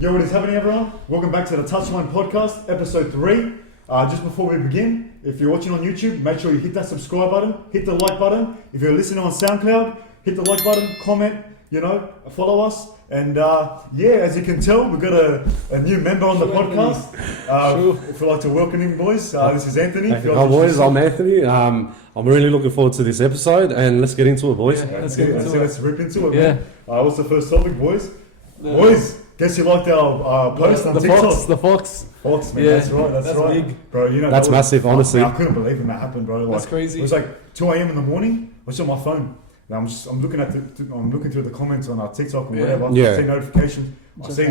Yo, what is happening, everyone? Welcome back to the Touchline Podcast, episode 3. Just before we begin, if you're watching on YouTube, make sure you hit that subscribe button, hit the like button. If you're listening on Soundcloud, hit the like button, comment, follow us. And as you can tell, we've got a new member on the podcast. If you'd like to welcome him, boys, this is Anthony. Hi, boys. I'm Anthony. I'm really looking forward to this episode, and let's get into it, boys. Yeah, let's rip into it, man. What's the first topic, boys? Boys, guess you liked our post on TikTok. The Fox. Fox, man, that's right. That's right. Big. Bro, that's massive, honestly. I couldn't believe when that happened, bro. That's crazy. It was like 2 a.m. in the morning. I was on my phone. Now I'm looking through the comments on our TikTok or whatever. I see notifications. I see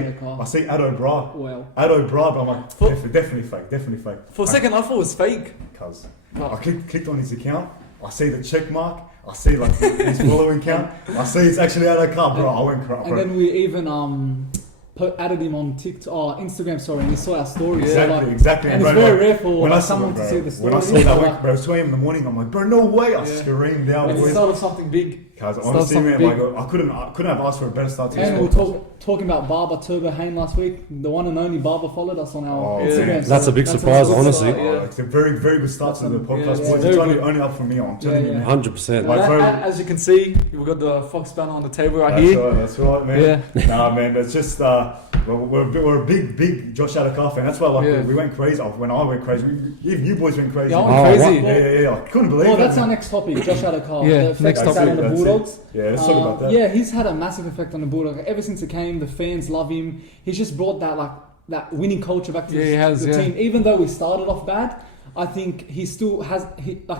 Addo bra. Wow. Addo bra, but I'm like, definitely fake. For a second, I thought it was fake. Cause I clicked on his account. I see the check mark. I see like his following count. I see it's actually Addo Carr, bro. I went crap, bro. And then we even added him on TikTok, Instagram, sorry, and he saw our story. Exactly. And bro, it's very rare for someone to see the story. When I saw that, bro, it was 2 a.m. in the morning. I'm like, bro, no way! I screamed out. It's the start of something big. Cause honestly, man, I couldn't have asked for a better start to this. And we were talking about Barber Turbo Hayne last week. The one and only Barber followed us on our Instagram. Man. That's a big surprise, honestly. It's a very, very good start to the podcast. Boys. It's only up from me. I'm telling you, man. 100%. As you can see, we've got the Fox banner on the table here. That's right, man. Yeah. Nah, man, it's just we're a big Josh Addo fan. That's why we went crazy. When I went crazy, even you boys went crazy. Yeah, I went crazy. Yeah. I couldn't believe it. Well, that's our next topic, Josh Addo. Yeah, next topic on the Bulldogs. Yeah, let's talk about that. Yeah, he's had a massive effect on the Bulldogs. Ever since he came, the fans love him. He's just brought that winning culture back to the team. Even though we started off bad, I think he still has.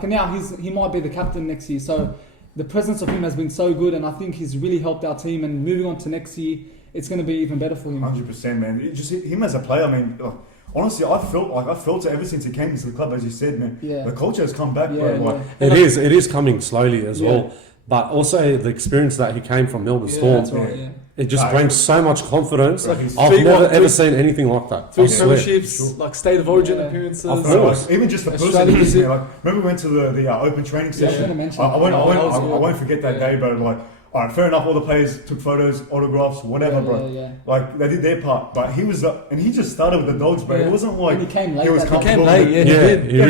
Now he might be the captain next year. So the presence of him has been so good, and I think he's really helped our team. And moving on to next year, it's going to be even better for him. 100%, man. Just him as a player. I mean, honestly, I felt it ever since he came into the club, as you said, man. Yeah. The culture has come back, bro. It is coming slowly as well. But also the experience that he came from Melbourne Storm. That's right, It just brings so much confidence. Right. I've never ever seen anything like that. 3 premierships, like state of origin appearances. Of course. Even just the person, remember we went to the open training session. I won't forget that day, bro. Like, all right, fair enough. All the players took photos, autographs, whatever, bro. Yeah. Like they did their part, but he was, and he just started with the Dogs, bro. It wasn't like he came late. He was comfortable. He really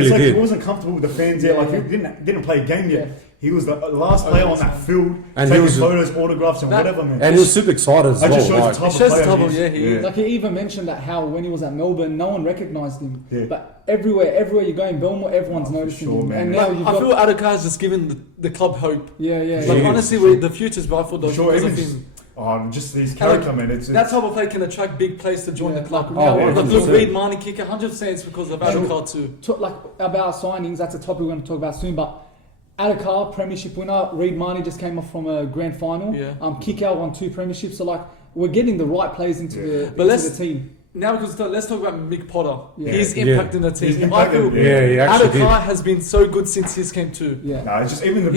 did. He wasn't comfortable with the fans yet. Like he didn't play a game yet. He was the last player on that field, and taking photos, autographs, and whatever, man. And he was super excited as well. It shows the type of player he is. Like he even mentioned that how when he was at Melbourne, no one recognised him. Yeah. But everywhere you go in Belmore, everyone's noticing him. Man. And now I feel Addo has just given the club hope. Yeah. Like honestly, the future's bright for those because of him. Just his character, man. That type of play can attract big players to join the club. Look, Reid Marnie kicker, 100% it's because of Addo too. Like about signings, that's a topic we're going to talk about soon. But Addo, premiership winner. Reid Marnie just came off from a grand final. Kicker won 2 premierships. So like we're getting the right players into the team. Now let's talk about Mick Potter. He's impacting the team. Addo has been so good since he came too. It's just even the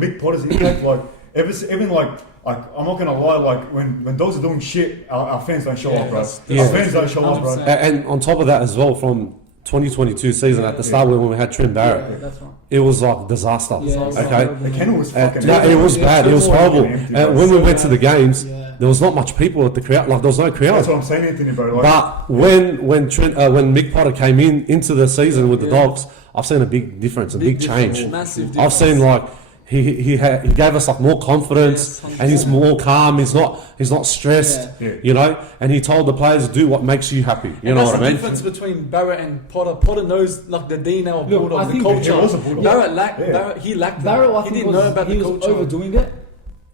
big Potter's impact. Like even like I'm not gonna lie. Like when Dogs are doing shit, our fans don't show up, bro. Our fans don't show up, bro. And on top of that as well, from 2022 season at the start when we had Trent Barrett, that's right. It was like disaster. Okay, the kennel was fucking. It was bad. It was horrible. And when we went to the games, there was not much people at the crowd. Like there was no crowd. That's what I'm saying, Anthony, bro. But when Mick Potter came into the season with the Dogs, I've seen a big difference, a big change. Massive difference. I've seen like. He gave us like more confidence, and he's more calm. He's not stressed, And he told the players do what makes you happy. You know what I mean? That's the difference between Barrett and Potter. Potter knows like the DNA of Bulldogs, the culture. Barrett lacked that. He didn't know about the culture. Overdoing it,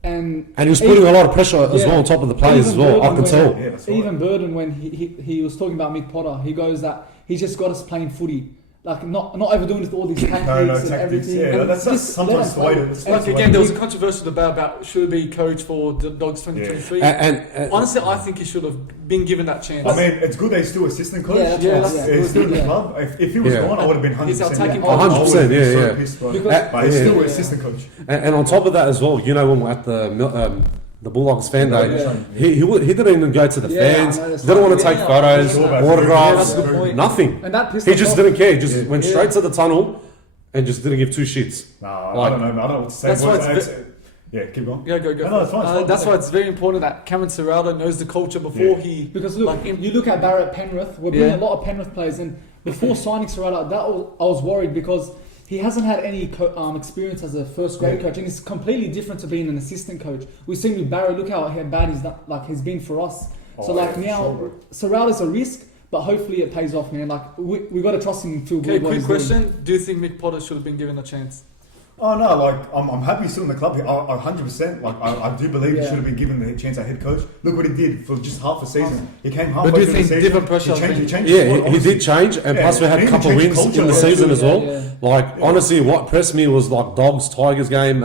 and he was putting a lot of pressure as well on top of the players as well. I can tell. Even Burden, when he was talking about Mick Potter, he goes that he's just got us playing footy. Like not overdoing with all these tactics and everything. Yeah, that's sometimes the way to. Like again, there was a controversial debate about should he be coach for the Dogs 2023. And honestly, I think he should have been given that chance. I mean, it's good that he's still assistant coach. He's still in the club. If he was gone, I would have been 100%. He's attacking 100%. But he's still assistant coach. And on top of that as well, when we're at the Bulldogs fan day, he didn't even go to the fans. Didn't want to take photos, autographs, nothing. He just didn't care. He just went straight to the tunnel and just didn't give 2 shits. I don't know. I don't know what to say. Yeah, keep going. Yeah, go. No, it's fine. That's why it's very important that Cameron Serraldo knows the culture before he... Because look, you look at Barrett Penrith, we're bringing a lot of Penrith players in. Before signing Serraldo, I was worried because he hasn't had any experience as a first grade coach, and it's completely different to being an assistant coach. We've seen with Barrett, look how bad he's been for us. Serraldo's a risk, but hopefully it pays off, man. Like we got to trust him and feel good. Okay, quick question: do you think Mick Potter should have been given a chance? Oh no, like I'm happy he's still in the club. 100%. Like I do believe he should have been given the chance at head coach. Look what he did for just half a season. He came halfway through the season. But do you think different pressure? He changed. He did change, and plus we had a couple of wins in the season as well. Honestly, what impressed me was like Dogs Tigers game.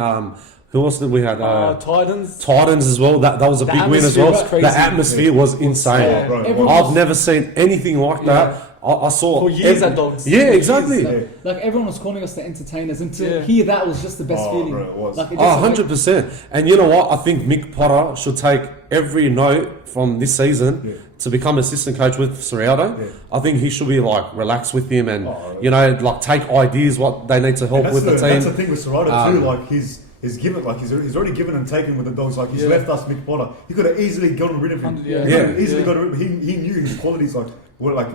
Who else did we have? Titans as well. That was a big win as well. The atmosphere was insane. I've never seen anything like that. I saw for years at Dogs. Yeah, exactly. Like everyone was calling us the entertainers, and to hear that was just the best feeling. Bro, it was. 100%. And you know what? I think Mick Potter should take every note from this season to become assistant coach with Serraldo. I think he should be like relaxed with him and like take ideas what they need to help with the team. That's the thing with Serraldo too. Like he's given, like he's already given and taken with the Dogs. Like he's left us Mick Potter. He could have easily gotten rid of him. Easily got rid of him. He knew his qualities. Like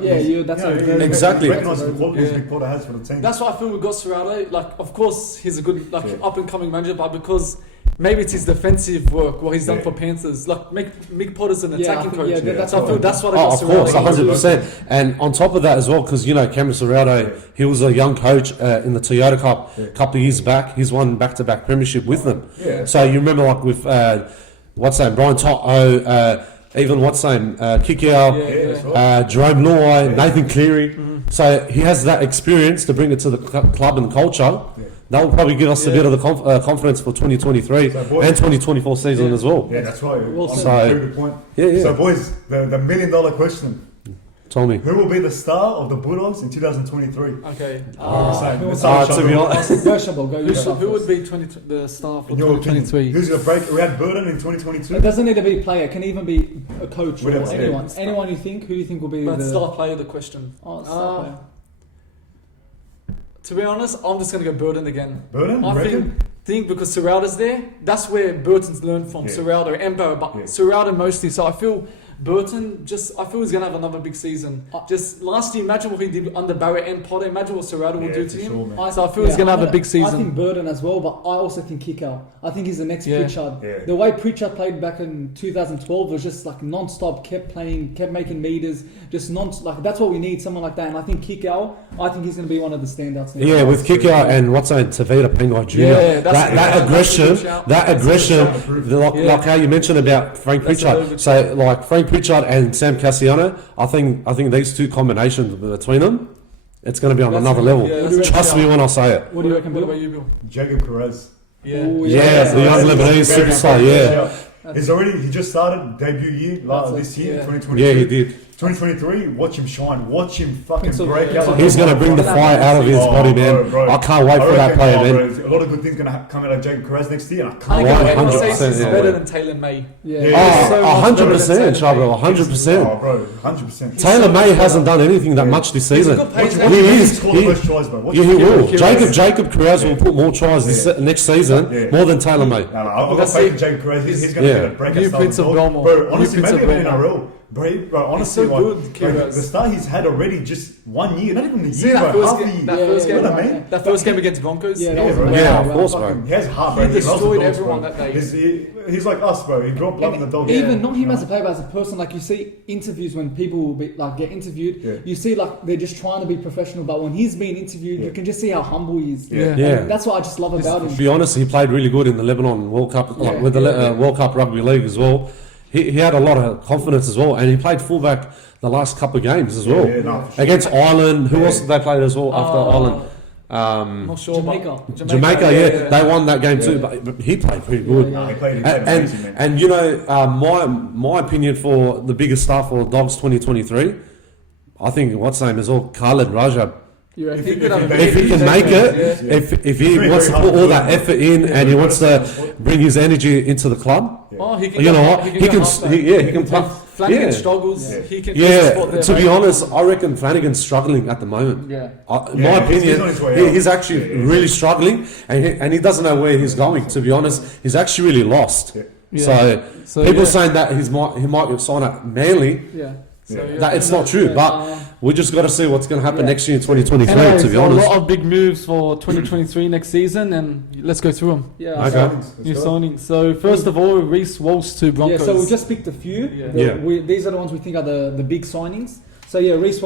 exactly. Recognises the qualities Mick Potter has for the team. That's why I feel we got Serraldo. Like, of course, he's a good up and coming manager, but because maybe it's his defensive work, what he's done for Panthers. Like Mick Potter's an attacking coach. So I feel that's what I got Serraldo. Of course, 100%. And on top of that as well, because Cameron Serraldo, he was a young coach in the Toyota Cup a couple of years back. He's won back-to-back premiership with them. So you remember like with Brian Toto, even Kikau, Jerome Luai, Nathan Cleary. So he has that experience to bring it to the club and culture. That will probably give us a bit of the confidence for 2023 and 2024 season as well. Yeah, that's right. Very good point. So boys, the $1 million question. Tell me. Who will be the star of the Bulldogs in 2023? Okay. To be honest, who would be the star for 2023? Who's going to break? We had Burden in 2022. It doesn't need to be a player. It can even be a coach or anyone. Anyone you think? Who do you think will be the star player? The question. Star player. To be honest, I'm just going to go Burden again. Burden? I think because Serraldo's there, that's where Burton's learned from. Serraldo and Barrow, but Serraldo mostly. So I feel Burton, he's going to have another big season. Just last year, imagine what he did under Barrett and Potter. Imagine what Serraldo will do to him. So I feel he's going to have a big season. I think Burton as well, but I also think Kikau. I think he's the next Pritchard. The way Pritchard played back in 2012 was just like non-stop, kept playing, kept making meters, just that's what we need, someone like that. And I think Kikau, I think he's going to be one of the standouts. Yeah, with Kikau and Tavita Pengai Jr. That aggression, like how you mentioned about Frank Pritchard. So like Frank Pritchard and Sam Cassiano, I think these two combinations between them, it's going to be on another level. Trust me when I say it. What do you reckon, Bill? What about you, Bill? Jacob Carrez. The young Lebanese superstar. He just started debut year this year, 2023. Yeah, he did. 2023, watch him shine, watch him fucking break out. He's going to bring the fire out of his body, man. Bro. I can't wait for that player, man. A lot of good things going to come out of Jacob Carrez next year. And I can't wait. 100%. He's better than Taylor May. 100%, Chavo, 100%. Bro, 100%. Taylor May hasn't done anything that much this season. He is. He will. Jacob Carrez will put more tries this next season, more than Taylor May. I've got faith in Jacob Carrez. He's going to get a breakout Prince of Belmont. Bro, honestly, maybe even NRL. Bro, honestly, good, the start he's had already just 1 year, not even a year, half a year. That first game against Broncos? Of course, bro. He has heart, bro. He destroyed everyone that day. He's like us, bro. He grew up loving the dog. Even not him as a player, but as a person. Like you see interviews when people will be like get interviewed, you see like they're just trying to be professional. But when he's being interviewed, you can just see how humble he is. That's what I just love about him. To be honest, he played really good in the Lebanon World Cup, with the World Cup Rugby League as well. He had a lot of confidence as well, and he played fullback the last couple of games as well. Against Ireland. Who else did they play as well after Ireland? Not sure. Jamaica, they won that game too, but he played pretty good. He played amazing, and my opinion for the biggest star for Dogs 2023, I think what's his name is all Khalid Rajab. If he can make it, if he wants to put all that effort in and he wants to bring his energy into the club, he can Flanagan struggles. He can to be honest, I reckon Flanagan's struggling at the moment. In my opinion, he's actually really struggling, and he doesn't know where he's going. To be honest, he's actually really lost. So people saying that he might sign at Manly. That it's not true, but we just got to see what's going to happen next year in 2023. Anyways, to be honest, a lot of big moves for 2023 next season, and let's go through them. New signings. So first of all, Reece Walsh to Broncos. So we just picked a few. These are the ones we think are the big signings. So Reece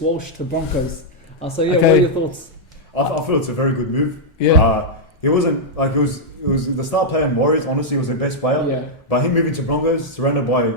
Walsh to Broncos. What are your thoughts? I feel it's a very good move. He wasn't like he was the star player in Warriors. Honestly, he was the best player. But him moving to Broncos, surrounded by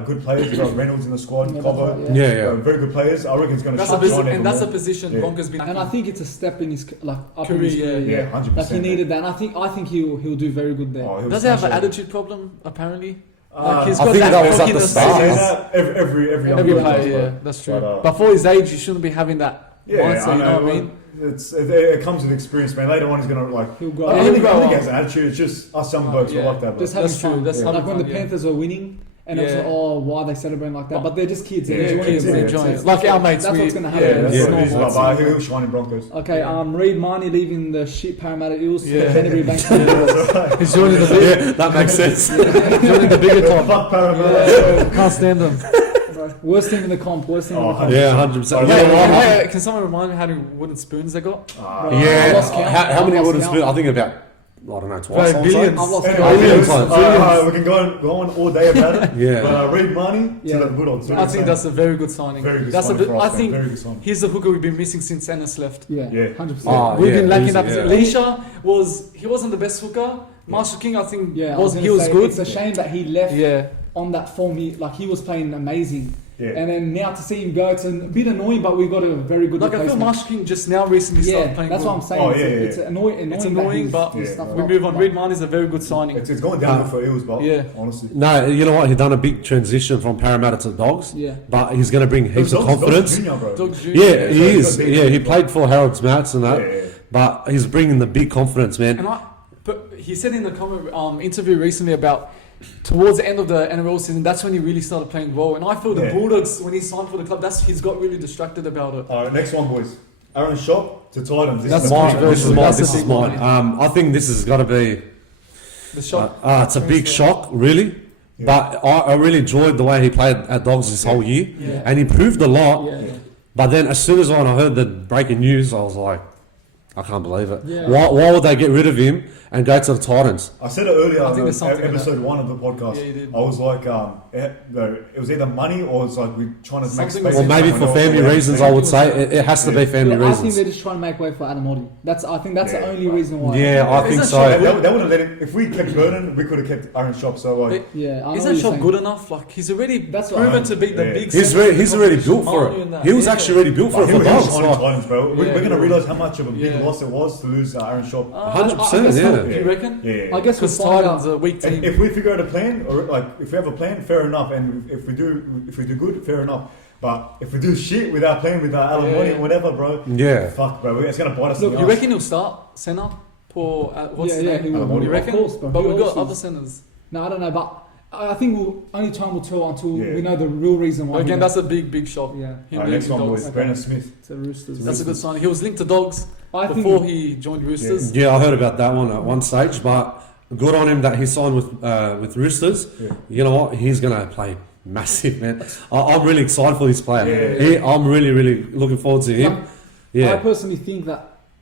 good players. You've got Reynolds in the squad, Cobo. Very good players. I reckon he's going to shine. And that's a position Broncos been. And I think it's a step in his up career. In his career. 100%. Like he needed that. And I think he'll do very good there. Does he have an attitude problem? Apparently. I think that was at the start. Every player, that's true. But for his age, you shouldn't be having that mindset. You know what I mean? It comes with experience, man. Later on, he's gonna he'll grow. I don't think he has an attitude. It's just us young blokes who like that. Just having fun. Like when the Panthers were winning. And it was like, why are they celebrating like that? But they're just kids. They're enjoying it. Like our mates. That's what's going to happen. He'll shine in Broncos. Okay, Reid Marnie leaving the shit Parramatta Eels to Canterbury Banks. He's joining the big. That makes sense. Joining the bigger top. Fuck Parramatta. Can't stand them. Worst team in the comp. 100%. Yeah, 100%. Can someone remind me how many wooden spoons they got? How many wooden spoons? I think about, I don't know, twice. Billions. I've lost count. We can go on all day about it. But Reid Marnie to the Bulldogs. I think that's a very good signing. Very good signing for us, very good signing. He's the hooker we've been missing since Ennis left. 100%. We've been lacking that position. Leisha wasn't the best hooker. Marshall King, I think, he was good. It's a shame that he left on that form. He was playing amazing. And then now to see him go, it's a bit annoying, but we got a very good replacement. I feel Marshall King just now recently started playing that's what I'm saying. It's annoying, but we move on. Reid Marnie is a very good signing. It's going down for Eels, but honestly. No, you know what? He's done a big transition from Parramatta to the Dogs. But he's going to bring heaps of confidence. Dogs Junior, he is. He played for Harold Smarts and that. But he's bringing the big confidence, man. But he said in the comment interview recently about towards the end of the Nrl season, that's when he really started playing well. And I feel the Bulldogs, when he signed for the club, he's got really distracted about it. Alright, next one, boys. Aaron Shop to Titans. This is mine. I think this has got to be the shock. It's a big shock, really. But I really enjoyed the way he played at Dogs this whole year, and he improved a lot. But then as soon as I heard the breaking news, I was like, I can't believe it. Why would they get rid of him and go to the Titans? I said it earlier on episode 1 of the podcast. I was like, it was either money or it's like we're trying to make space. Or maybe for family reasons, I would say. It has to be family reasons. I think they're just trying to make way for Adam. I think that's the only reason why. Yeah, I think so. They would have let him. If we kept Vernon, we could have kept Aaron Shop. So like, isn't Shop good enough? Like he's already proven to be the big. He's already built for it. He was actually already built for it for Dogs. We're going to realise how much of a big loss it was to lose Aaron Shop. 100%. Do you reckon? Yeah. I guess because Titans are a weak team. If we figure out a plan, or like if we have a plan, fair enough. And if we do good, fair enough. But if we do shit without playing with our Alan Money or whatever, bro, fuck, bro, it's gonna bite us. Look, you reckon he'll start centre? For what's his name? You reckon? Of course, bro. But we've got other centres. No, I don't know, but I think only time will tell until we know the real reason why. Again, that's a big shock. Yeah. Next one was Brandon Smith. To Roosters. That's a good sign. He was linked to Dogs before he joined Roosters. Yeah, I heard about that one at one stage, but good on him that he signed with Roosters. You know what? He's gonna play massive, man. I'm really excited for this player. I'm really looking forward to him. I personally think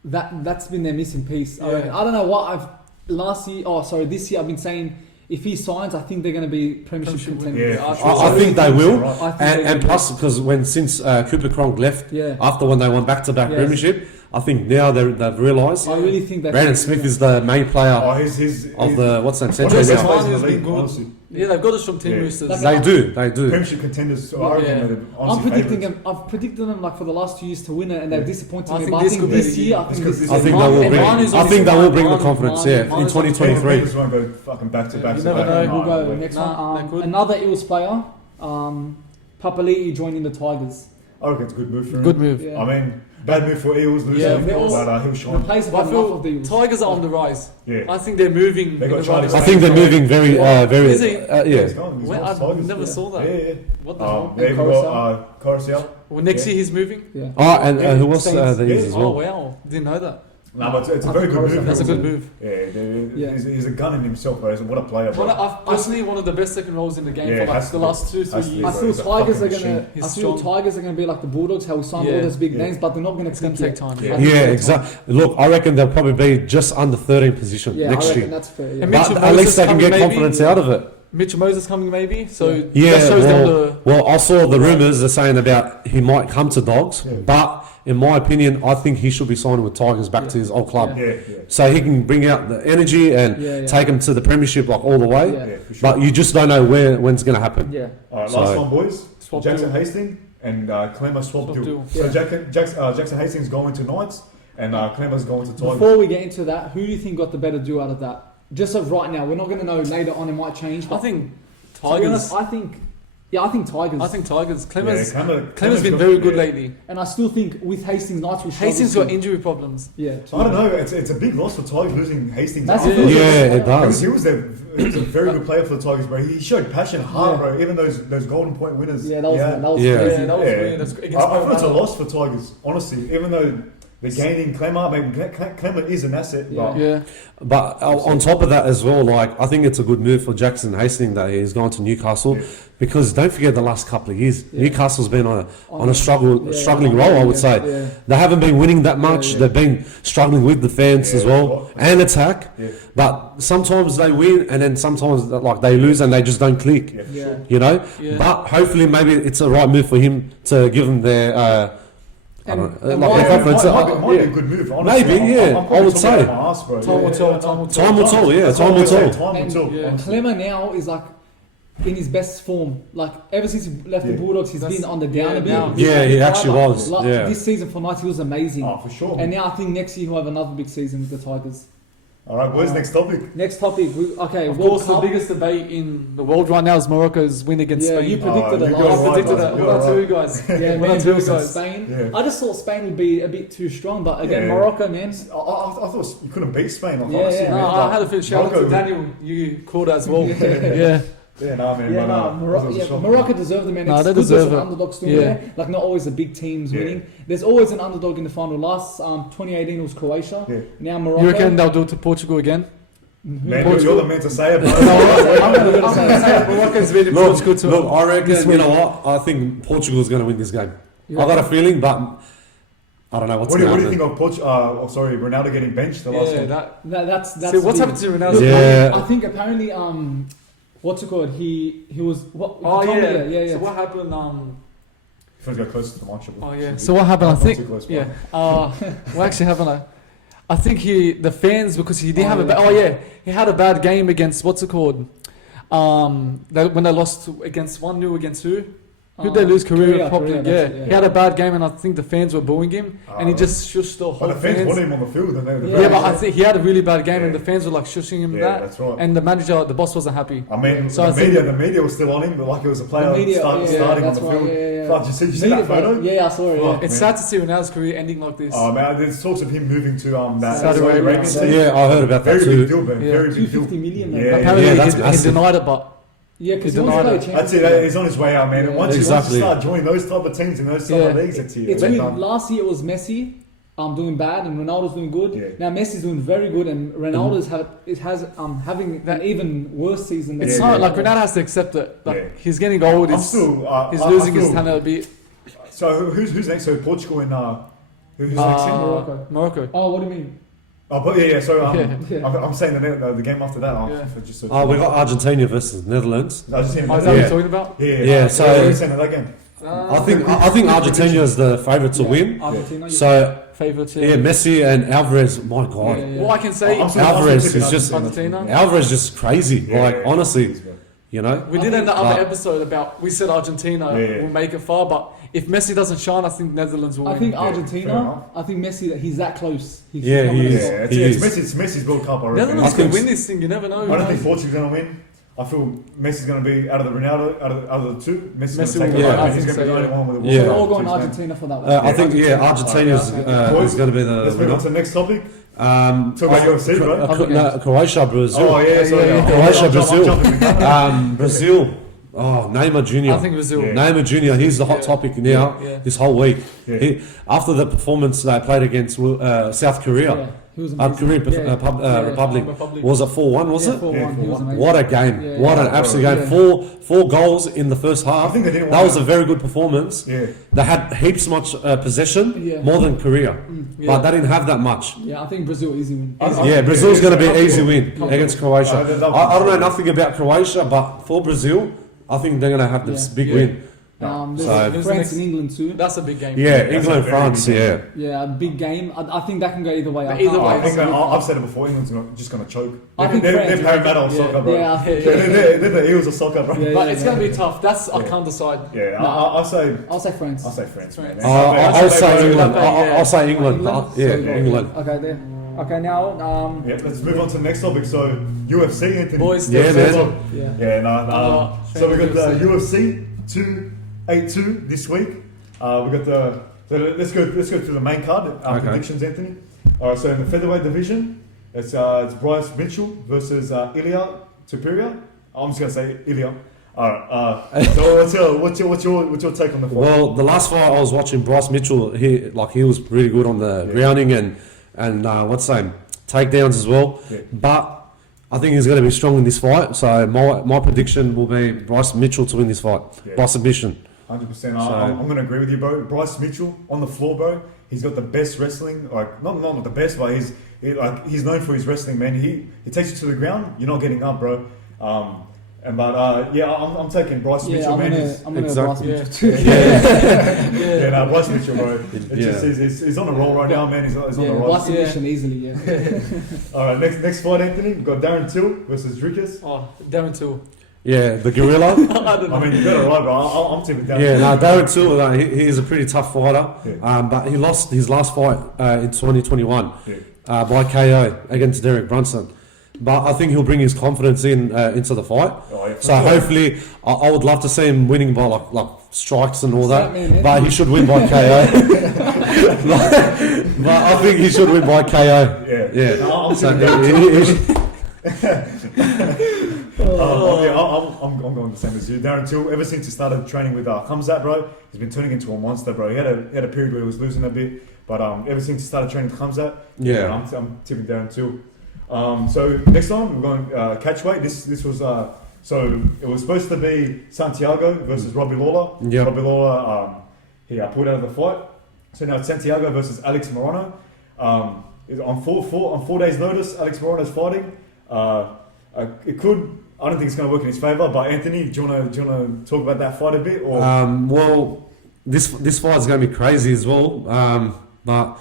that's been their missing piece. I don't know what this year I've been saying. If he signs, I think they're going to be premiership contenders. I think they will. And plus, because since Cooper Cronk left, after when they won back-to-back premiership, I think now they've realised. I really think that Brandon Smith is the main player of the what's that century now. Yeah, they've got us from Team Roosters. They do. Premiership contenders. I'm predicting them. I've predicted them like for the last 2 years to win it, and they've disappointed me. But I think this year, I think they will bring the confidence. Yeah, in 2023. Won't go fucking back to back. You never know. We'll go next one. Another Eels player, Papali'i joining the Tigers. I reckon it's a good move for him. Good move. Yeah. I mean, bad move for Eels losing, Yeah, but he'll shine. Replace I enough feel of the Eels. Tigers are on the rise. Yeah. I think they're moving. They got in the Charlie right I think they're moving very, very. Is he? He's Yeah. gone. He's Well, gone to I Tigers. never saw that. Yeah. What the hell? There you go, Coruscant. Well, next year he's moving. Yeah. Oh, and who was Saints. the Eels as Oh well? wow, didn't know that. No, but it's a very good move. That's a good move. Yeah, he's a gun in himself, bro. What a player, bro. Personally, one of the best second rows in the game Yeah, for has like to the be. last 2-3 Has to years. be, I bro. feel He's a Tigers fucking are gonna. machine. He's I feel strong. Tigers are gonna be like the Bulldogs, how we signed all Yeah. those big Yeah. names, but they're not gonna It's gonna click take yet. time. Yeah. I think Yeah, it'll take exactly. Look, I reckon they'll probably be just under 13 position Yeah, next I reckon year. that's fair. Yeah. And But Mitchell at least Moses they can get coming maybe. confidence out of it. Mitchell Moses coming maybe, so Yeah, that shows them the. well, I saw the rumours are saying about he might come to Dogs, but in my opinion, I think he should be signing with Tigers back to his old club. Yeah. So he can bring out the energy and take him to the premiership like all the way. Yeah. Yeah, for sure. But you just don't know when it's going to happen. Yeah. All right, So- last one, boys. Swap Jackson deal. Hastings and Clemmer swap Swap deal. deal. So Yeah. Jackson Hastings going to Knights and Clemmer's going to Tigers. Before we get into that, who do you think got the better deal out of that? Just of right now, we're not going to know later on. It might change. I But think to be Tigers. honest, I think Tigers. I think Tigers. Clemmer's Clemmer's been got- very good yeah. lately. and I still think with Hastings, Knights will struggle. Hastings still. got injury problems. Yeah. I don't know. It's a big loss for Tigers losing Hastings. Massive out. loss. Yeah, it Because does. he was a very good player for the Tigers, bro. He showed passion, heart, Yeah. bro. Even those golden point winners. Yeah, that was Yeah. crazy. That was Yeah. weird. That's against I feel it's a Parramatta. loss for Tigers, honestly. Even though they're gaining Clemmer, I mean, Clemmer is an asset. Yeah. But Yeah, But on top of that as well, like I think it's a good move for Jackson Hastings that he's gone to Newcastle, Yeah. because don't forget the last couple of years, Yeah. Newcastle's been on a Yeah, struggling yeah, role. I would yeah, say yeah. they haven't been winning that much. Yeah. They've been struggling with defence as well well, and attack. Yeah. But sometimes they win, and then sometimes like they lose and they just don't click. Yeah, for Yeah. sure. You know. Yeah. But hopefully, maybe it's a right move for him to give them their. I don't know, And like why- their confidence. Might be Yeah. a good move, honestly. Maybe, yeah, I would say. My ass, bro. Time will tell. Time will tell. Time will tell. Yeah, That's time what will I say, tell. Time will And tell. yeah. honestly. Clemmer now is like in his best form. Like ever since he left the Yeah. Bulldogs, he's been on the down a bit. now. Yeah, he actually was. Like, Yeah. This season for Knights, he was amazing. Oh, for sure. And now I think next year he'll have another big season with the Tigers. All right, boys, next topic. Next topic. Okay, Of World course, the Cup. biggest debate in the world right now is Morocco's win against Yeah, Spain. you predicted Oh, it you last guys I right, time. predicted guys. that. You're What I tell right. you guys? Yeah, What I man, tell you versus guys? Spain. Yeah. I just thought Spain would be a bit too strong, but again, Yeah. Morocco, man. I thought you couldn't beat Spain. Like, Yeah, honestly, yeah. man. No, I had a feel. Shout out to Morocco- Daniel. You called as well. Yeah. Yeah, nah, man. Yeah, but, no, Morocco deserve the man. No, It's they good deserve there's an it. underdog still Yeah. there. Like not always the big teams Yeah. winning. There's always an underdog in the final. Last 2018 was Croatia. Yeah. Now Morocco. You reckon they'll do it to Portugal again? Man, you're the man to say it, bro. I'm gonna say Morocco's beating Look, Portugal too. look, I reckon, This you week. know what? I think Portugal's going to win this game. Yeah. I got a feeling, but I don't know what's What do going you to think happen. of Ronaldo getting benched the last Yeah, one? that. that's See, what's big. happened to Ronaldo? Yeah. I think apparently what's it called? He was what? Oh he told me yeah. that, yeah. So what happened? If I go closer to the mic, Oh yeah. So what happened? I Not think. too close, bro. Yeah. What actually happened? I think the fans, because he didn't Oh, have a yeah. bad. Oh yeah, he had a bad game against what's it called? When they lost against 1-0 against who? Who'd they lose? Korea, probably. Korea, Yeah. that's it, yeah. He had a bad game, and I think the fans were booing him, and he just shushed the But whole the fans fans. wanted him on the field. And they, Yeah, Yeah, but I think he had a really bad game, and Yeah. the fans were like shushing him yeah, that, that's right. and the manager, the boss, wasn't happy. I mean, So I think- the media was still on him, but like it was a player The media, starting yeah, on that's the right, field. yeah. Fuck, you see Media, that photo? Yeah, I saw it. Yeah. Fuck. It's Man. sad to see Ronaldo's career ending like this. Oh man, there's talks of him moving to that Saudi Arabia. team. Yeah, I heard about that Very big too. deal, man. Yeah. Very big deal. 250 million. Yeah, Apparently, yeah, that's he massive. denied it, but Yeah, because He he wants to denied play it. Champions That's it. He's on his way out, man. Yeah. And once Exactly. you start joining those type of teams and those type of Yeah. leagues, it's here. It's It's weird. done. Last year it was Messi doing bad and Ronaldo's doing good. Yeah. Now Messi's doing very good and Ronaldo's having an even worse season. Than it's Yeah, not yeah. like Ronaldo has to accept it. Like Yeah. he's getting old. I'm He's still. he's I losing his feel- talent a bit. So who's next? So Portugal and who's next? In? Morocco. Morocco. Oh, what do you mean? Oh, but yeah. So Yeah. I'm saying the game after that. Yeah. For just Oh, we got Argentina versus Netherlands. I just seen Oh, is that yeah. what you're talking about? Yeah, so- what are you saying of that game? I think Argentina is the favourite to win. Argentina. yeah. So Favorites. yeah, Messi and Alvarez. My God, Yeah, yeah. All I can say, I'm still Alvarez picking is just Argentina. Alvarez is just crazy. Yeah, like yeah, honestly, yeah. you know. we I did in think- the other Uh, episode about we said Argentina Yeah. will make it far, but if Messi doesn't shine, I think Netherlands will I win. think Yeah, fair Argentina. enough. I think Messi. He's that close. Yeah, he Yeah, is. it's He is. Messi's World Cup. I reckon. Netherlands I could think- win this thing. You never know. I don't think Portugal's gonna win. I feel Messi's going to be out of the Ronaldo, out of the two. Messi's going to take I he's think going to be the only one with the So World we're all Cup going to his name. Argentina for that one. I think Argentina is going to be the Let's move on to the next topic. Talk about UFC, bro. Croatia, Brazil. Oh yeah, sorry. Croatia, Brazil. Brazil. Oh, Neymar Jr. I think Brazil. Neymar Jr. He's the hot topic now this whole week. Yeah. After the performance they played against South Korea, He was Korean Republic, was it 4-1? Was it? 4-1. He was amazing. What a game! Yeah, What an absolute game! Four goals in the first half. I think they didn't that was a very good performance. Yeah. They had heaps much possession, more than Korea, but they didn't have that much. Yeah, I think Brazil easy win. Brazil's going to be an easy win against Croatia. I don't know comfortable. nothing about Croatia, but for Brazil, I think they're going to have this big win. There's France and England too. That's a big game. Yeah, England, France, Yeah, a big game. I think that can go either way. I've said it before. England's just going to choke. I think they're France, Parramatta of soccer, bro. Yeah, They're the Eels of soccer, bro. Yeah, But it's going to be tough. I can't decide. Yeah, I'll say France. I'll say France. Man. I'll say England. I'll say England. Yeah, England. Okay, there. Okay, now. Let's move on to the next topic. So UFC, Anthony. Boys, Yeah, man. Yeah, no. So we got the UFC 282 this week. We got the. So let's go through the main card. Predictions, Anthony. All right. So in the featherweight division, it's Bryce Mitchell versus Ilya Topuria. I'm just gonna say Ilya. Alright, so what's your take on the fight? Well, the last fight I was watching, Bryce Mitchell, he was really good on the grounding and takedowns as well. Yeah. But I think he's going to be strong in this fight. So my prediction will be Bryce Mitchell to win this fight by submission. 100%. I'm going to agree with you, bro. Bryce Mitchell on the floor, bro. He's got the best wrestling. Like not the best, but he's known for his wrestling, man. He takes you to the ground. You're not getting up, bro. I'm taking Bryce Mitchell, man. I'm going to Bryce Mitchell too. Bryce Mitchell, bro. He's on a roll right now, man. He's on the roll. Bryce Mitchell easily, All right, next fight, Anthony. We've got Darren Till versus Rickers. Oh, Darren Till. Yeah, the gorilla. I mean, you got it right, bro. I'm tipping Darren. Yeah, no, Darren Till, he's a pretty tough fighter. Yeah. But he lost his last fight in 2021 by KO against Derek Brunson. But I think he'll bring his confidence into the fight. So hopefully, I would love to see him winning by like strikes and all that. But he should win by KO. but I think he should win by KO. Yeah. No, I'm going the same as you. Darren Till, ever since he started training with Khamzat, bro, he's been turning into a monster, bro. He had a period where he was losing a bit, but ever since he started training with Khamzat, I'm tipping Darren Till. So next time we're going catchweight. This was so it was supposed to be Santiago versus Robbie Lawler. Yep. Robbie Lawler he pulled out of the fight. So now it's Santiago versus Alex Morano. On 4 days' notice, Alex Morano's fighting. It could. I don't think it's going to work in his favour. But Anthony, do you want to talk about that fight a bit? Or? Well, this fight's going to be crazy as well. But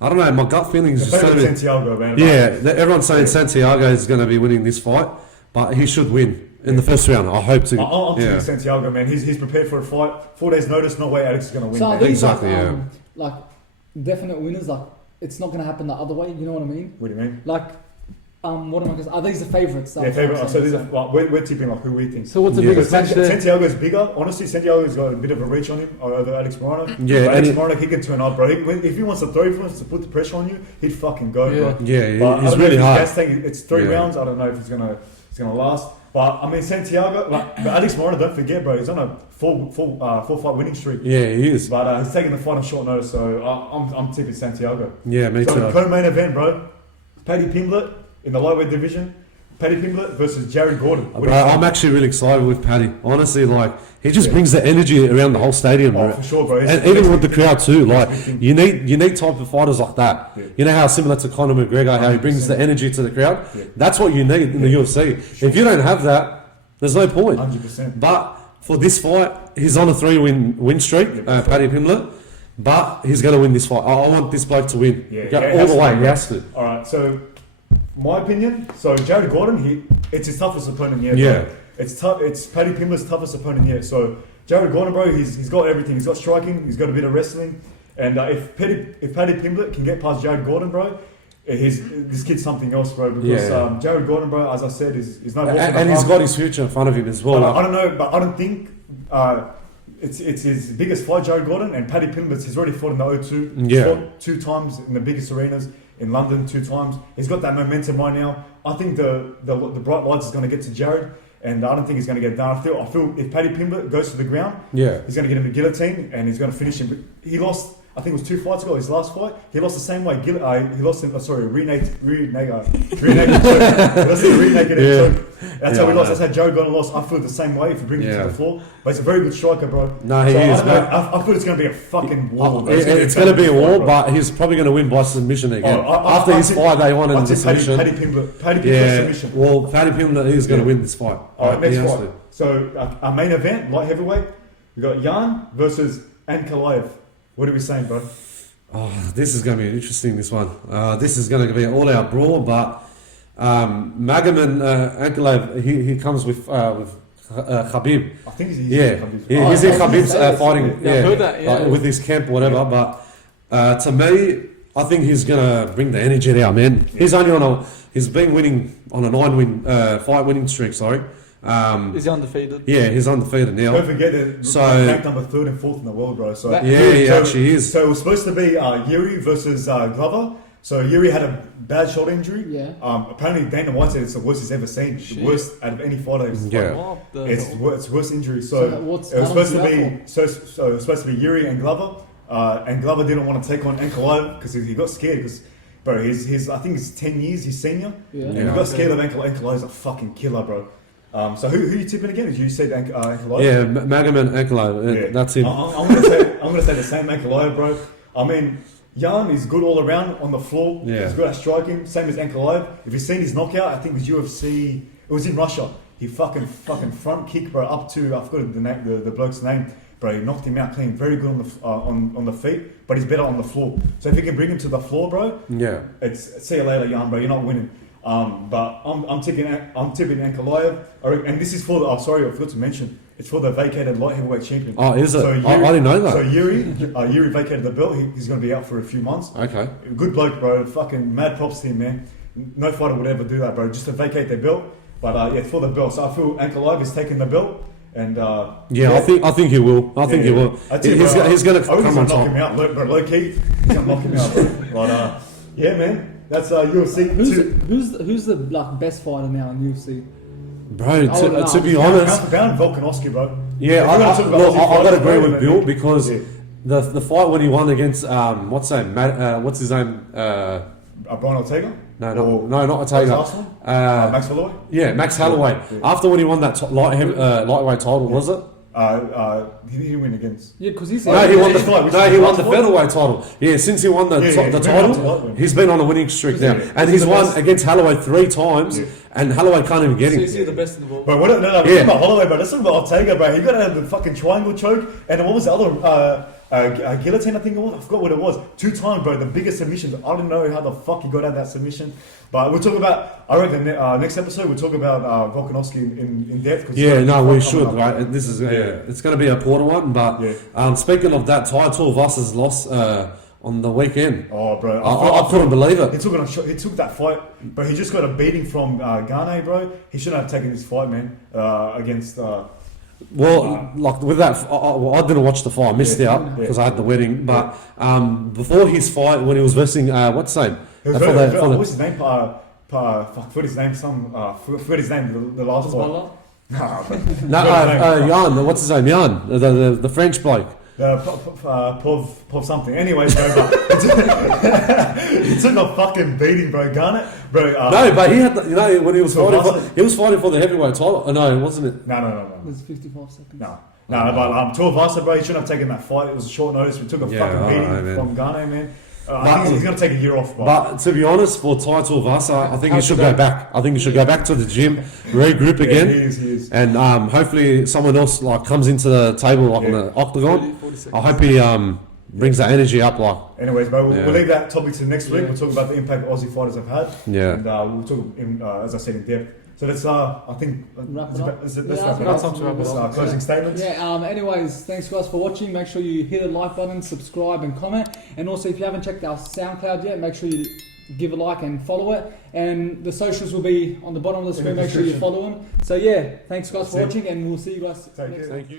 I don't know. My gut feeling is just Santiago, man. Everyone's saying Santiago is going to be winning this fight, but he should win in the first round. I hope to. I'm tipping Santiago, man. He's prepared for a fight. 4 days' notice, no way Alex is going to win. So exactly. Like definite winners. Like it's not going to happen the other way. You know what I mean? What do you mean? Like. What am I going to say? Are these the favourites? Yeah, favourites. So these are, we're tipping like who we think. So what's the biggest match there? Santiago's bigger. Honestly, Santiago's got a bit of a reach on him over Alex Morano. Yeah, but Alex Morano, he can turn up, bro. If he wants to throw, if he wants to put the pressure on you, he'd fucking go, bro. Yeah, but he's really hard. It's 3 rounds. I don't know if it's gonna last. But I mean, Santiago, but Alex Morano, don't forget, bro. He's on a four fight winning streak. Yeah, he is. But he's taking the fight on short notice, so I'm tipping Santiago. Yeah, me too. So the co-main event, bro. Paddy Pimblett in the lightweight division. Paddy Pimblett versus Jared Gordon. Bro, I'm actually really excited with Paddy. Honestly, like he just brings the energy around the whole stadium. Oh, for sure, bro. And even with the crowd too. Like you need type of fighters like that. Yeah. You know how similar to Conor McGregor, how he brings the energy to the crowd. Yeah. That's what you need in the UFC. Sure. If you don't have that, there's no point. 100%. But for this fight, he's on a 3-win streak, Paddy Pimblett. But he's going to win this fight. I want this bloke to win. All the way. He has to. All right, so. My opinion, so Jared Gordon, it's his toughest opponent yet. Yeah. Bro. It's Paddy Pimblett's toughest opponent yet. So Jared Gordon, bro, he's got everything. He's got striking, he's got a bit of wrestling. And if Paddy Pimblett can get past Jared Gordon, bro, this kid's something else, bro. Because Jared Gordon, bro, as I said, is not. And he's got his future in front of him as well. I don't know, but I don't think it's his biggest fight, Jared Gordon, and Paddy Pimblett. He's already fought in the O2. He's fought 2 times in the biggest arenas in London, 2 times. He's got that momentum right now. I think the bright lights is going to get to Jared. And I don't think he's going to get it done. I feel if Paddy Pimblett goes to the ground, he's going to get him a guillotine and he's going to finish him. But he lost, I think it was 2 fights ago, his last fight. He lost the same way. He lost him, That's how we lost. That's how Joe Gordon lost. I feel the same way if you bring him to the floor. But he's a very good striker, bro. No, he is. I feel it's going to be a fucking war. It's going to be a war, but he's probably going to win by submission again. After his fight, they won in submission. Paddy Pimblett submission. Well, Paddy Pimblett is going to win this fight. Alright, next fight. So, our main event, light heavyweight, we got Jan versus Ankalaev. What are we saying, bro? Oh, this is going to be interesting, this one. This is going to be an all-out brawl, but Magomed Ankalaev, he comes with Khabib. I think he's he's in Khabib's fighting heard that, with his camp or whatever, but to me, I think he's going to bring the energy out, man. He's only he's been winning on a 9-win fight winning streak, sorry. Is he undefeated? Yeah, he's undefeated now. Don't forget that he's ranked number 3rd and 4th in the world, bro. So he actually is. So it was supposed to be Yuri versus Glover. So Yuri had a bad shoulder injury. Yeah. Apparently Dana White said it's the worst he's ever seen. The worst out of any fighter. It's worst injury. So it was supposed to be it was supposed to be Yuri and Glover. And Glover didn't want to take on Ankalaev because he got scared because. Bro, he's I think he's 10 years his senior. And he got scared of Ankalaev. Ankalaev's a fucking killer, bro. So who you tipping again? Did you say Ankalaev? Yeah, Magomed Ankalaev. That's him. I'm gonna say the same Ankalaev, bro. I mean, Jan is good all around on the floor. Yeah. He's good at striking. Same as Ankalaev. If you've seen his knockout, I think it was UFC. It was in Russia. He fucking front kick, bro, up to I forgot the bloke's name. Bro, he knocked him out clean. Very good on the feet, but he's better on the floor. So if you can bring him to the floor, bro, it's see you later, Jan, bro. You're not winning. But I'm tipping Ankalaev, and this is for the. Oh, sorry, I forgot to mention. It's for the vacated light heavyweight champion. Oh, is it? So Yuri, I didn't know that. So Yuri vacated the belt. He's going to be out for a few months. Okay. Good bloke, bro. Fucking mad props to him, man. No fighter would ever do that, bro. Just to vacate their belt. But for the belt. So I feel Ankalaev is taking the belt. And I think he will. I think he will. He's going to come on top. Knock him out, low key. He's going to knock him out, bro. But yeah, man. That's UFC. Who's the best fighter now in UFC? Bro, to be honest, down Volkanovski, bro. Yeah, I got to agree with Bill because the fight when he won against what's his name? Brian Ortega. No, not Ortega. Max Holloway. Yeah, Max Holloway. Yeah. After when he won that lightweight title, was it? He didn't win against. Yeah, because he won the featherweight title. Yeah, since he won the title, he's been on a winning streak now, and he's won against Holloway 3 times, and Holloway can't even get him. He's the best in the world. But what? No, talking about Holloway, bro. Let's talk about Ortega, bro. He got to have the fucking triangle choke, and what was the other? Guillotine, I think it was. I forgot what it was. 2 times, bro. The biggest submission. I don't know how the fuck he got out that submission. But we'll talk about. I reckon next episode we'll talk about Volkanovski in depth. We should. Right. This is it's going to be a quarter one. But speaking of that, title versus loss on the weekend. Oh, bro. I couldn't believe it. He took that fight, but he just got a beating from Gane, bro. He shouldn't have taken this fight, man. Against. Like with that, I didn't watch the fight. I missed out because I had the wedding. But before his fight, when he was versing, what's his name? What was his name? Forgot his name. Forgot his name. The last fight. Jan. What's his name? Jan, the French bloke. Pov something. Anyways, bro, he took a fucking beating, bro. Garnet, bro. No, but he had, when he was fighting for the heavyweight title. Oh, no, wasn't it? No. It was 55 seconds. No, but Tuivasa, bro, he shouldn't have taken that fight. It was a short notice. We took a fucking beating from Garnet, man. I think he's going to take a year off. But to be honest, for Tuivasa, I think he should go back. I think he should go back to the gym, regroup again. He is. And hopefully someone else on into the table on the octagon. I hope he brings that energy up. Anyways, bro, we'll leave that topic to next week. We'll talk about the impact Aussie fighters have had. Yeah. And we'll talk, as I said, in depth. So let's, I think, let's wrap it up. Closing statements. Yeah, anyways, thanks guys for watching. Make sure you hit the like button, subscribe and comment. And also, if you haven't checked our Soundcloud yet, make sure you give a like and follow it. And the socials will be on the bottom of the screen. Make sure you follow them. So yeah, thanks guys for watching, and we'll see you guys next time. Thank you.